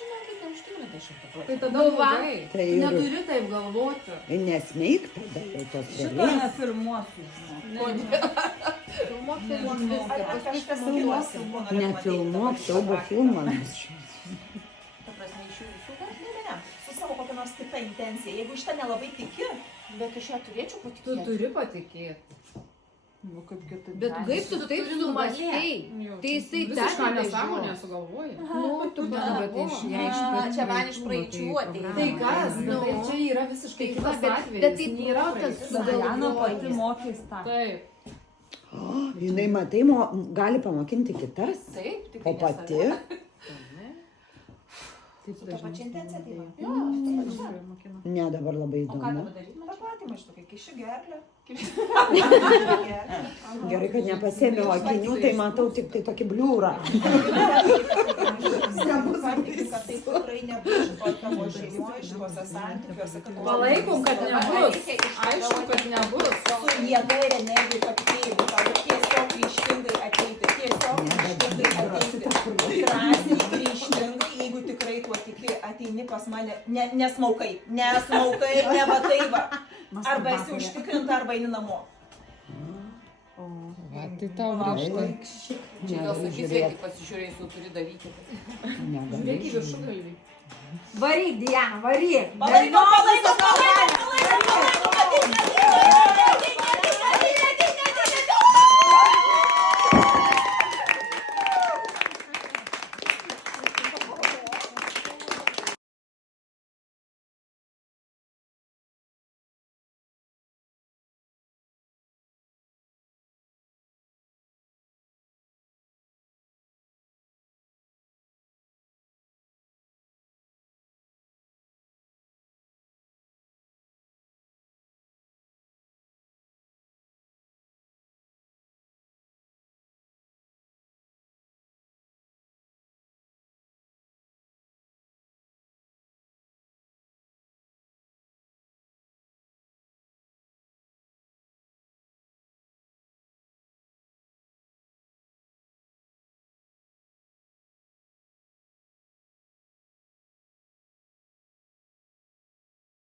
žinokit, neužtikrina 100%. Tai tada Nu, va. blogai. Tai ir Neturi taip galvoti. nesmeik tada jau tos Šito dalies. nefilmuosiu, žinok. Filmuok viską. Ar kažkas Filmuosiu. Nefilmuok siaubo filmams. Ta prasme, iš jų visų, ne. Su savo kokia nors kita intencija. Jeigu iš tą nelabai tiki, bet iš ją turėčiau Tu patikėti. turi patikėti. Nu, kaip kitaip. Bet kaip tu taip turi sumąstai? Tai jisai visišką dar nesąmonę nebežinos. sugalvoji. Nu, tu pagalvoji. Čia man iš praeičių ateina. Tai kas? Nu. Tai čia yra visiškai Tai va, kitas bet atvejis. tai nėra protas taip. Diana pati sugalvojęs. mokys tą. Taip. Jinai, matai, gali pamokinti kitas, Taip, tik o pati. Taip Su ta pačia intencija, tai va. Jo, Jo, su ta pačia. Ne, dabar labai O ką įdomu. dabar daryti? Ta patį maždaug, kai kiši gerklę. Gerai, kad nepasėmiau akinių, tai matau tik tai tokį bliūrą. Kad tai tikrai nebus šitoj tavo šeimoje, šituose santykiuose. Palaikom, kad nebus. Aišku, kad nebus. Su jėga ir energija pakeitimų, tau tiesiog ryžtingai ateiti, tiesiog ryžtingai ateiti, drąsiai, ryžtingai, jeigu tikrai tuo tiki, ateini pas mane, nesmaukai, ne va tai va, arba esi užtikrinta, arba eini namo. Va, tai tau grįžta. Čia gal sakys, kai pasižiūrėsiu, turi daryti. Žiūrėk į viršų galvį. Varyk, Diana, varyk. Palaikom, palaikom, palaikom, palaikom, palaikom, palaikom,